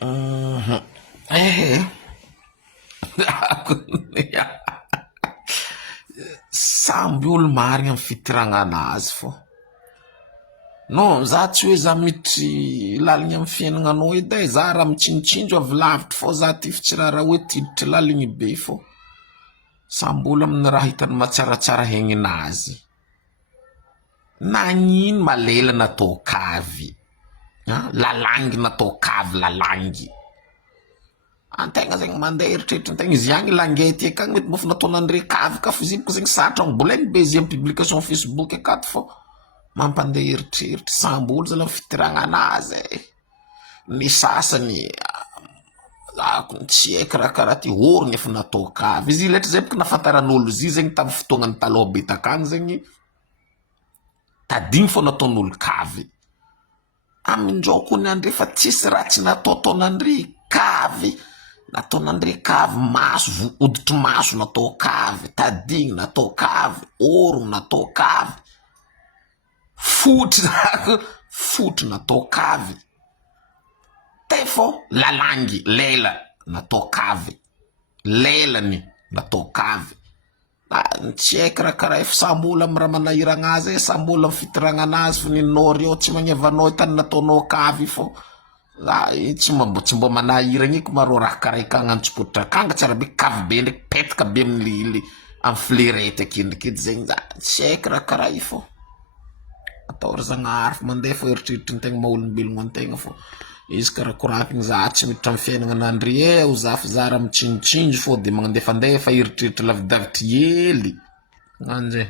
Mhm. Eh, samby olo marigna amin'ny fitiragnana azy fô. Non, za tsy hoe za miditry laligny amin'ny fiainagnanao edy e, za raha mitsinjotsinjo avy lavitra fô za ty tsy raha hoe tiditry laligny be fô. Samby olo amin'ny raha hitany matsaratsara hegninazy. Nagnino malela natao kavy? Lalangy natao kavy lalangy. Antegna zegny mandeha eritreritry antegna izy agny langety akagny mety mofo nataonandre kavy ka fiziboko zegny saratra ambolainy be izy amin'ny publication Facebook akato fô mampandeha eritreritry samby olo zala fitiragnana azy e. Ny sasany tsy haiko raha karaha ty origny efa natao kavy izy letry zay boko nafantaran'olo izy zegny tamin'ny fotoagnany taloha be takagny zegny tadigny fô nataon'olo kavy. Amindreo kony andre fa tsisy raha tsy nataotaonandre kavy. Nataonandre kavy maso, hoditry maso natao kavy, tadigny natao kavy, orogno natao kavy, fotry natao kavy. Tefô lalangy, lela natao kavy, lelany natao kavy. Tsy haiko raha karaha efa samby olo amin'ny raha manahiragna azy e, samby olo amin'ny fitiragnana azy fa ninao reo tsy magnevanao tany nataonao kavy fô. Tsy mbo manahiragna eky marô raha karaha ikagny antsipotra akanga tsara be kavy be ndraiky petaka be amin'ny flerety ake ndraiky edy zegny za tsy haiko raha karaha io fô. Atao ry zagnahary fa mandeha fô eritreritry ny tegna maha-olombelogno antegna fô izy karaha korampigny za tsy miditra amin'ny fiainagnan'andre e ho za fa za raha mitsinjotsinjo fô de mandefandefa eritreritry lavidavitry hely gnanjay.